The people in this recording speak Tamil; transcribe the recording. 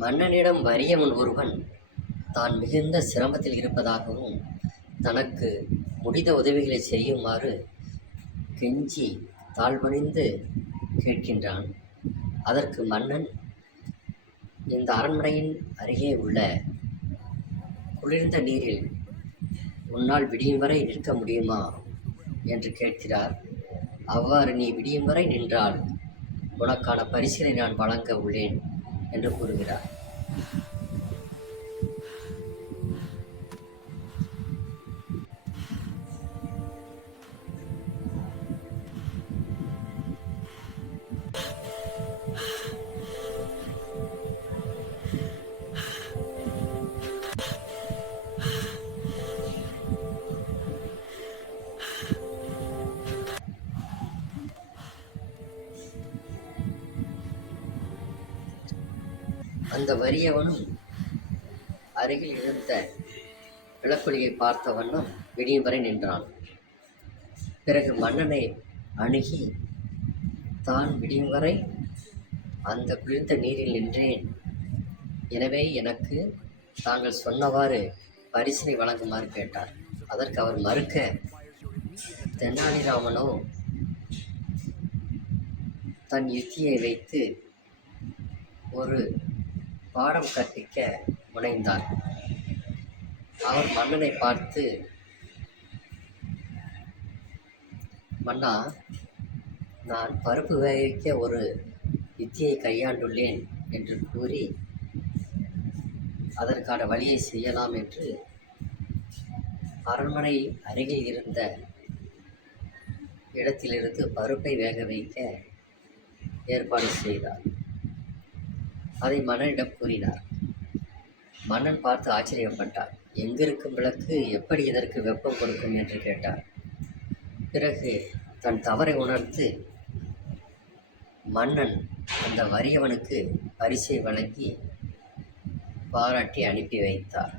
மன்னனிடம் வறியவன் ஒருவன் தான் மிகுந்த சிரமத்தில் இருப்பதாகவும் தனக்கு முடிந்த உதவிகளை செய்யுமாறு கெஞ்சி தாழ்பணிந்து கேட்கின்றான். அதற்கு மன்னன் இந்த அரண்மனையின் அருகே உள்ள குளிர்ந்த நீரில் உன்னால் விடியும் வரை நிற்க முடியுமா என்று கேட்கிறார். அவ்வாறு நீ விடியும் வரை நின்றால் உனக்கான பரிசினை நான் வழங்க உள்ளேன் என்று கூறுகிறார். அந்த வறியவனும் அருகில் இருந்த விளக்கொலியை பார்த்த வண்ணம் விடியும் வரை நின்றான். பிறகு மன்னனை அணுகி தான் விடியும் வரை அந்த குளிர்ந்த நீரில் நின்றேன், எனவே எனக்கு தாங்கள் சொன்னவாறு பரிசினை வழங்குமாறு கேட்டார். அதற்கு அவர் மறுக்க, தெனாலிராமனோ தன் யுத்தியை வைத்து ஒரு பாடம் கற்பிக்க முனைந்தார். அவர் மன்னனை பார்த்து, மன்னா, நான் பருப்பு வேக ஒரு யுத்தியை கையாண்டுள்ளேன் என்று கூறி அதற்கான வழியை செய்யலாம் என்று அரண்மனை அருகில் இருந்த இடத்திலிருந்து பருப்பை வேக வைக்க ஏற்பாடு செய்தார். அதை மன்னனிடம் கூறினார். மன்னன் பார்த்து ஆச்சரியப்பட்டார். எங்கிருக்கும் விளக்கு எப்படி இதற்கு வெப்பம் கொடுக்கும் என்று கேட்டார். பிறகு தன் தவறை உணர்ந்து மன்னன் அந்த வறியவனுக்கு பரிசை வழங்கி பாராட்டி அனுப்பி வைத்தார்.